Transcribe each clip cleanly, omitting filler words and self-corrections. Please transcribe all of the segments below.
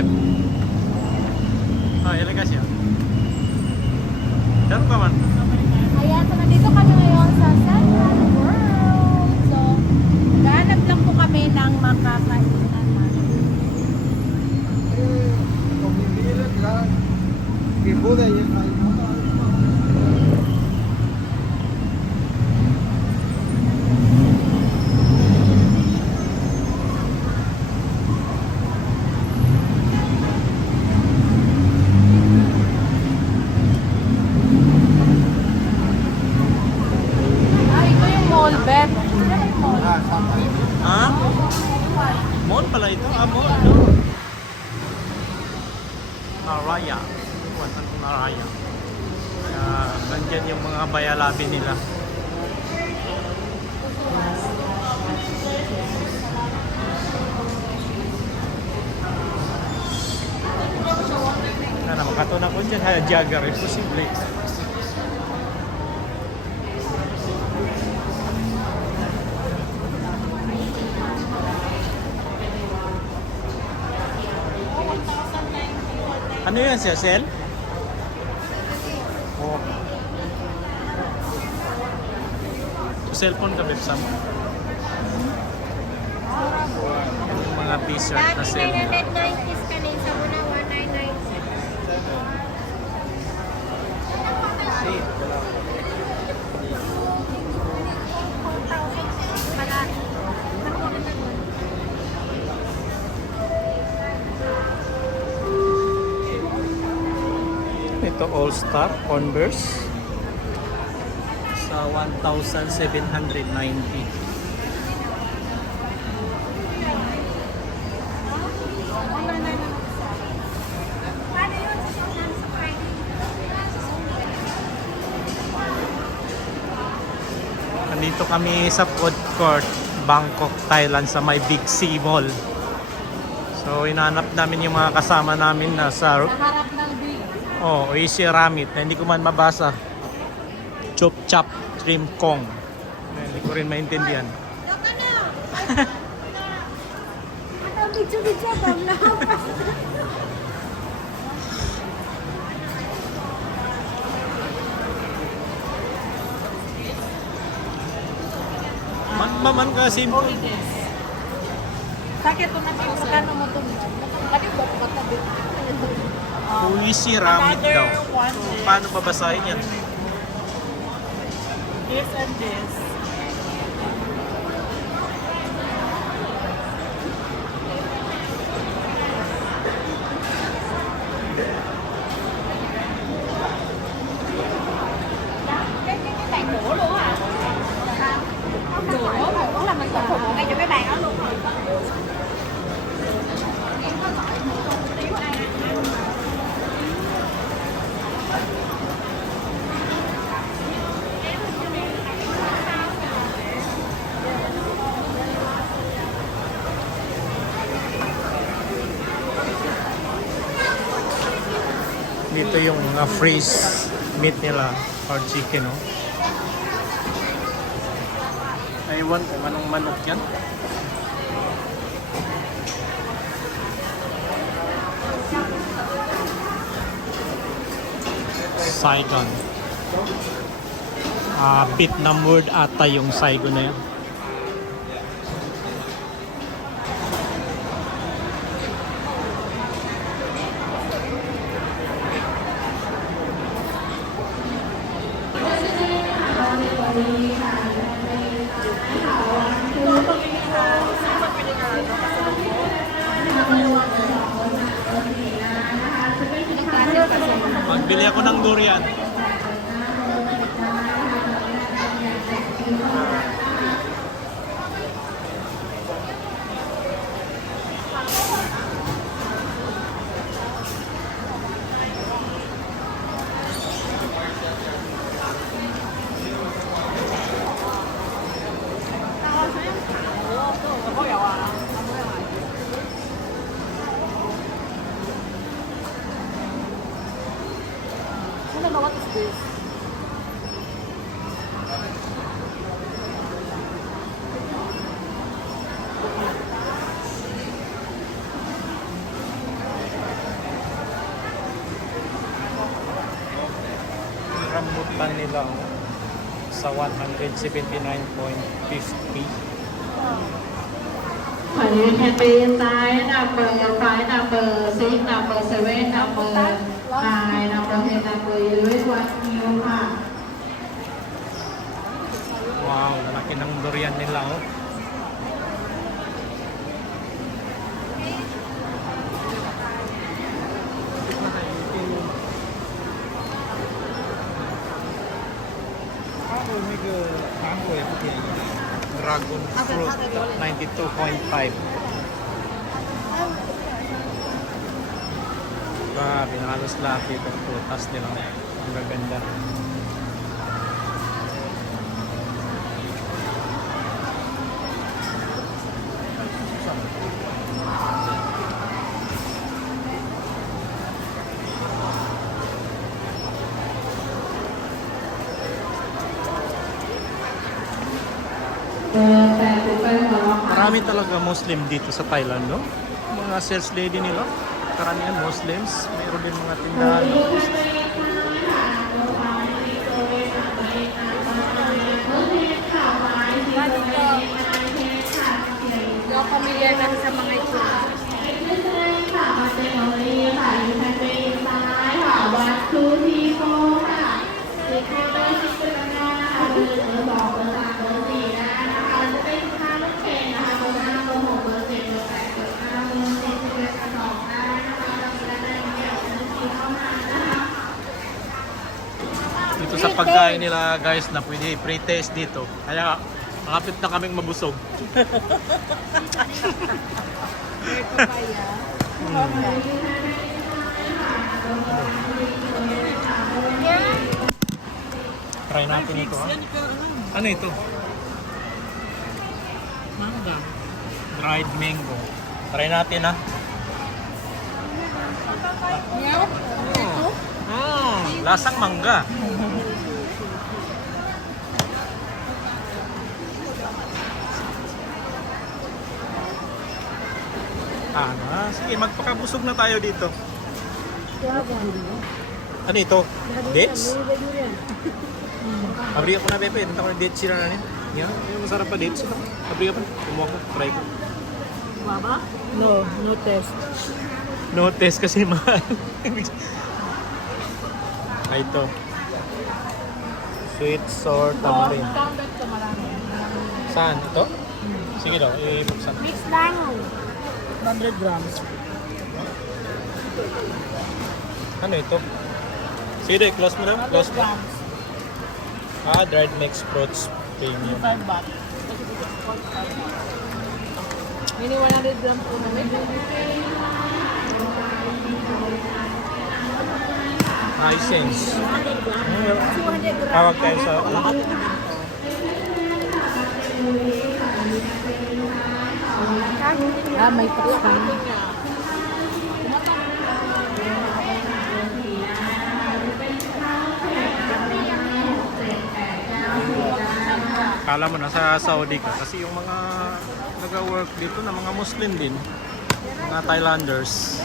Rep. Oh, ilaga siya. Daron ka man. Ayan, so nandito kami ngayon sa Central World. So, naghahanap lang po kami ng makakainan natin. Ah, ito yung mall, Bet. Sino yung mall? Ha? Mall pala ito. Ah, mall. No? Naraya. Iwan ang Naraya. Kaya nandyan yung mga bayalabi nila. Na makatuna ko dyan. Jagger. Posible. Ano yun siya, Sel? Oh. Cellphone ka, Bebsam? Yung mga t-shirt na Dati sale nila. 990s ka na isa mo na 1996. Ito All-Star Converse sa 1,790. Nandito kami sa food court, Bangkok, Thailand sa may Big C Mall. So hinanap namin yung mga kasama namin na sa Sa harap ng big. Oh, Oishi Ramit na hindi ko man mabasa. Chop Chop Shrimp Kong. Hindi ko rin maintindihan. Ito, video-video ba? Man kasi Sakit ito na yung magkano mo ito. Lagi ba ito katabi? Oishi Ramit daw. So, paano babasahin yan? This and this. Cũng là mình sẽ phục vụ ngay cho mấy bạn đó luôn. Dito yung mga freeze meat nila or chicken, no? Ewan kung anong manok yan. Saigon. Vietnam word ata yung Saigon na yan. Magbili ako ng durian. What is this? pan nila oh, sa 179.50. Phần như can be inside number 5, number 6, number 7, number 9, number 10, number 11, 1 new ha. Wow, laki ng durian nila oh. Dragon fruit 92.5. Grabe, halos lahat itong prutas nila. Ang gaganda. Marami talaga Muslim dito sa Thailand, no? Mga sales lady nila, karamihan Muslims. Mayroon din mga tindahan. Hindi ako familiar lang sa mga ito. Dito sa pagkain nila guys na pwede pre-taste dito. Kaya malapit na kaming mabusog. Try natin ito ha. Ano ito? Mango. Dried mango. Try natin ha. Lasang mangga. Sige, magpakabusog na tayo dito. Ano ito? Dates? Abri ako na, Pepe. Nanta ko na dates sila na rin. Yan, yung masarap pa dates. Abri ka pa. Kumuha ko. Try ko. Baba? No, no test. No test kasi mahal. Ito. Sweet sour tamarind. Counted ka marami. Saan? Ito? Sige daw, ibuksan. Mix lang. 100 grams. Ano ito? Sige daw, close mo daw. Close mo. Dried mixed fruits premium. 5 baht. Mini 100 grams po namin. Hisense. 200 grams. Tawag tayo sa... May pakistan. Kala mo nasa Saudi ka kasi yung mga nag-work dito na mga Muslim din, mga Thailanders.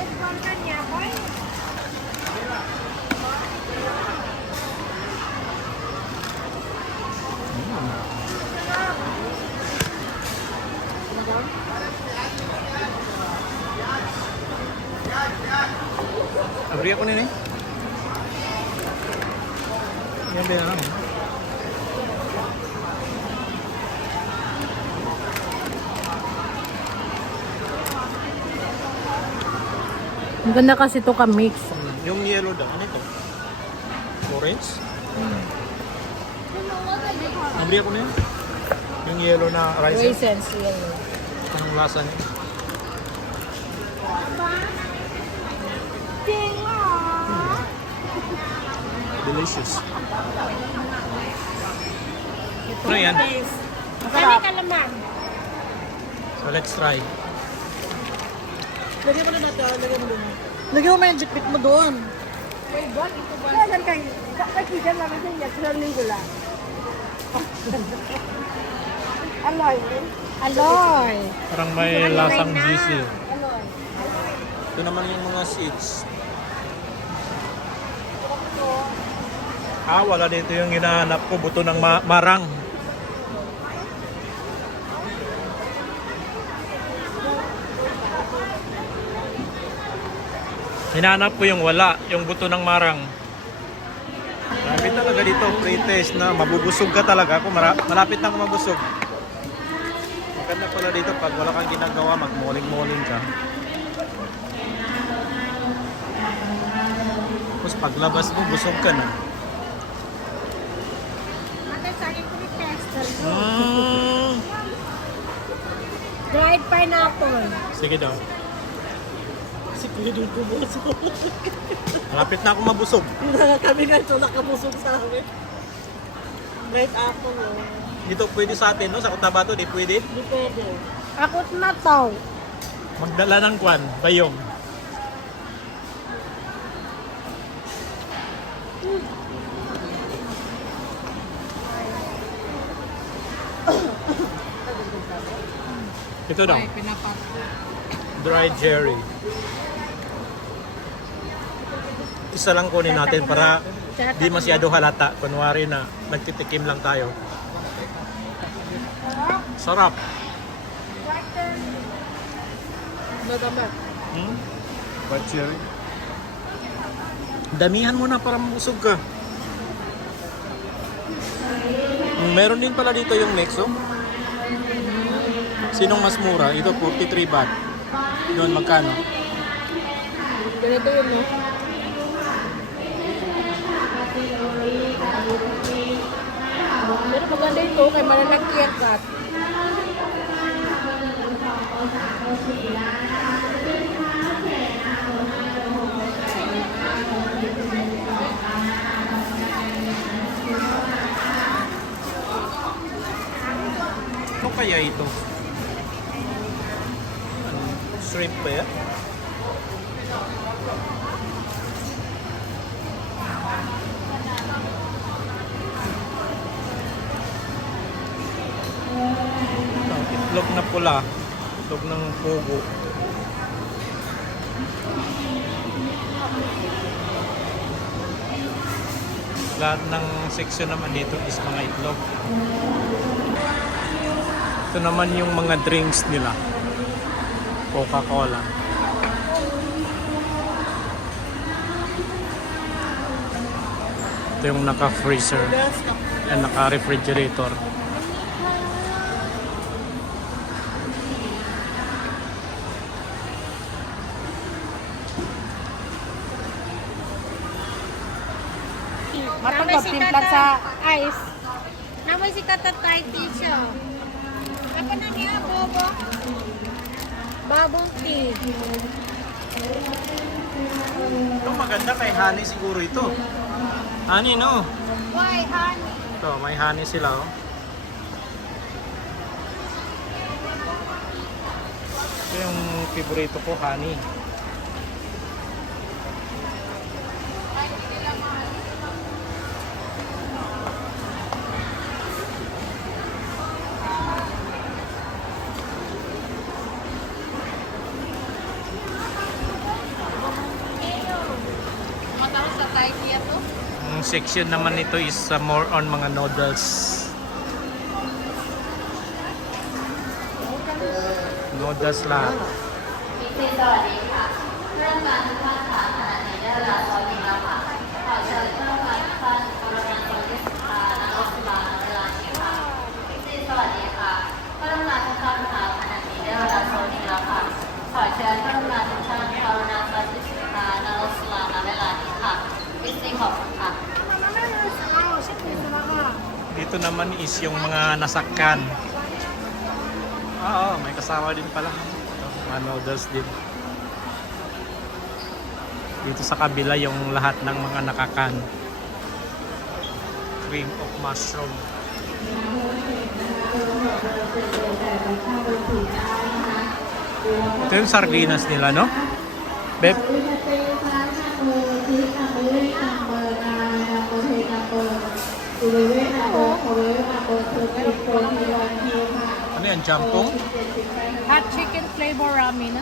Abri ako nini. Yan din lang. Ang ganda kasi ito ka-mix. Yung yellow daw, ano ito? Orange? Abri ako nini. Yung yellow na rice. Raisins, yellow. Anong lasa niya? Delicious. Ano yan? Kami kalaman. So let's try. Lagyan mo na natin. Lagyan mo magic pick mo doon. Kailan kayo? Kakigan namin sa inyo. Sarling gula. Aloy. Aloy. Parang may lasang na. juicy. Aloy. Ito naman yung mga seeds. Wala dito yung hinahanap ko. Buto ng marang. Hinahanap ko yung wala. Yung buto ng marang. Malapit talaga dito. Pre-test na. Mabubusog ka talaga. Kung malapit na ako mabusog. Maganda pala dito pag wala kang ginagawa. Mag-morning ka. Tapos paglabas mo, busog ka na. Dried pineapple. Sige daw. Si Kuya din pumusok. Malapit na ako mabusog. Kami nga ito nakabusog sa amin. Dried apple. Dito pwede sa atin, no? Sa Cotabato, di pwede. Hindi pwede. Akot na to. Magdala ng kwan, bayong. Ito daw. Dried cherry. Isa lang kunin natin para di masyado halata. Kunwari na nagtitikim lang tayo. Sarap. Madama. Dried cherry. Damihan mo na para mabusog ka. Meron din pala dito yung Nexo. Sinong mas mura? Ito 43 baht. Doon magkano? Ganito yun, no? Pero maganda ito kay malalaki haircut. Ano kaya ito? Shrimp ba yan? Itlog na pula. Itlog ng pugo. Lahat ng section naman dito is mga itlog. Ito naman yung mga drinks nila. Coca-Cola. Ito yung naka-freezer and naka-refrigerator. Matang timplan sa ice. Namoy si Katatay Tisha. Apa na niya, Bobo? Bubble tea. Ito maganda, may honey siguro ito. Honey, no? Why, honey? Ito, may honey sila, oh. Ito yung favorito ko, honey. Matawag sa Thai to? Ang section naman nito is more on mga noodles. Noodles lahat. Dito naman is yung mga nasakkan. Oo, may kasama din pala. Ito, mga noodles din. Dito sa kabila yung lahat ng mga nakakan. Cream of mushroom. Ito yung sardinas nila, no? Beb? Ano yan? Jampong? Hot chicken flavor ramen.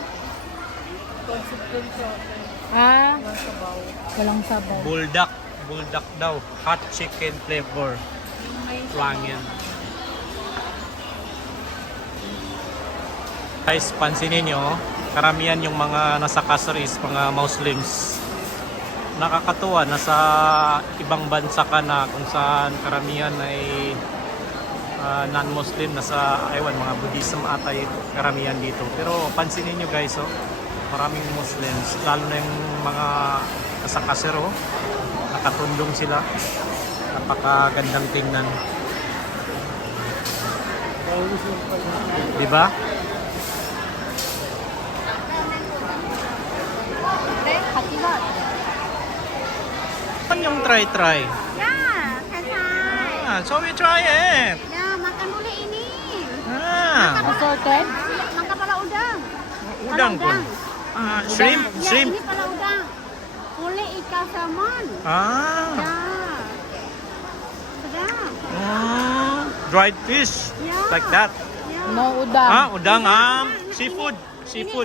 Consistent siya. Ah, walang sabaw. Buldak. buldak daw. Hot chicken flavor. Ramen. Guys, pansinin nyo, karamihan yung mga nasa Caceres, mga Muslims. Nakakatuwa, nasa ibang bansa ka na kung saan karamihan ay non-Muslim, nasa mga Buddhism ata yung karamihan dito. Pero pansinin nyo guys, maraming Muslims, lalo na yung mga nasa Casero, nakatundong sila. Napakagandang tingnan. Diba? Hatibat. Ano yung try? Yeah, kasay. So we try it. Yeah, makan uli ini. Assorted? Makan pala udang. Udang pun. Shrimp. Ya, ini pala udang. Uli ikan salmon. Ya. Sedap. Dried fish. Yeah. Like that. Ya. No udang. Udang. Seafood.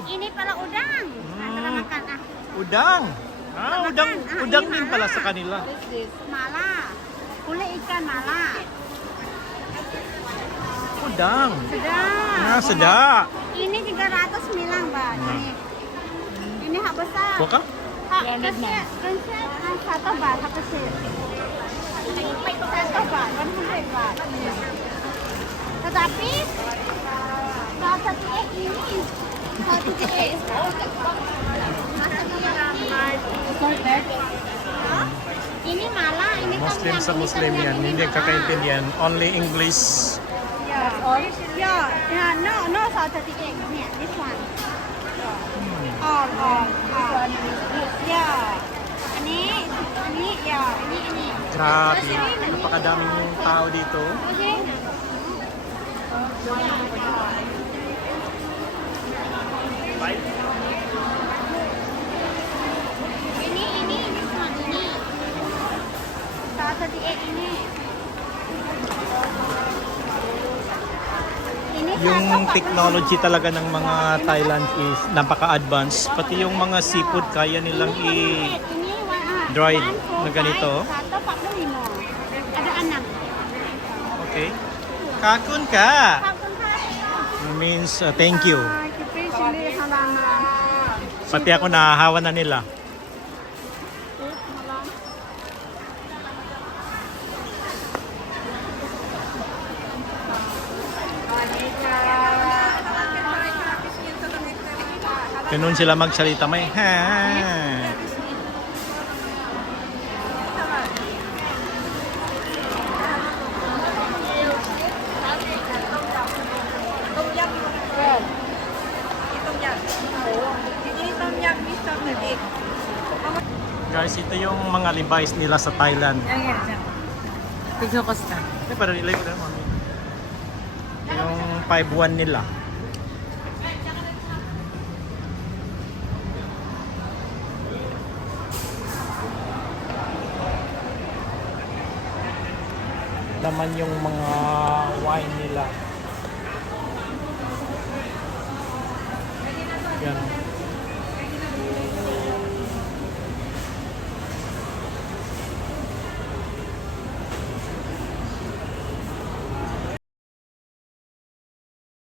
Ini pala udang. Antara makan Udang. Udang. Makan. Udang Ini din mala. pala sa kanila. Mala. Uli ikan mala. Udang. Sedap. Sedap. Ini 309 Mbak. Ini hak besar. Buka? Hak kecil. Kecil 1 baht hak kecil. 1 baht, 100 baht. Tetapi rasa tiek ini satu tiek. Assorted? Ini malah, ini Muslim tom sa yum, Muslim ini tom yan. yum, Hindi ini kakaintindihan. Only English. Yeah. Yeah, no satu tiek. Here, this one. All. Yeah. Ini, ya, ini. Grabe. Napakadaming tao dito. Ini one, ini. Satu tiek ini. Ini Yung satu, technology talaga ng mga Thailand is napaka-advanced. Pati yung mga seafood kaya nilang dried na ganito. Satu 45. Ada 6. Okay. Kakun ka. Kapun ka. Means thank you. Kita sini halaman. Pati ako nahahawa na nila. Ganun sila magsalita, may ha. Guys, ito yung mga Levi's nila sa Thailand. Tignan ko sa. Pero nilay ko na mami. Yung 5-1 nila. Laman yung mga wine nila.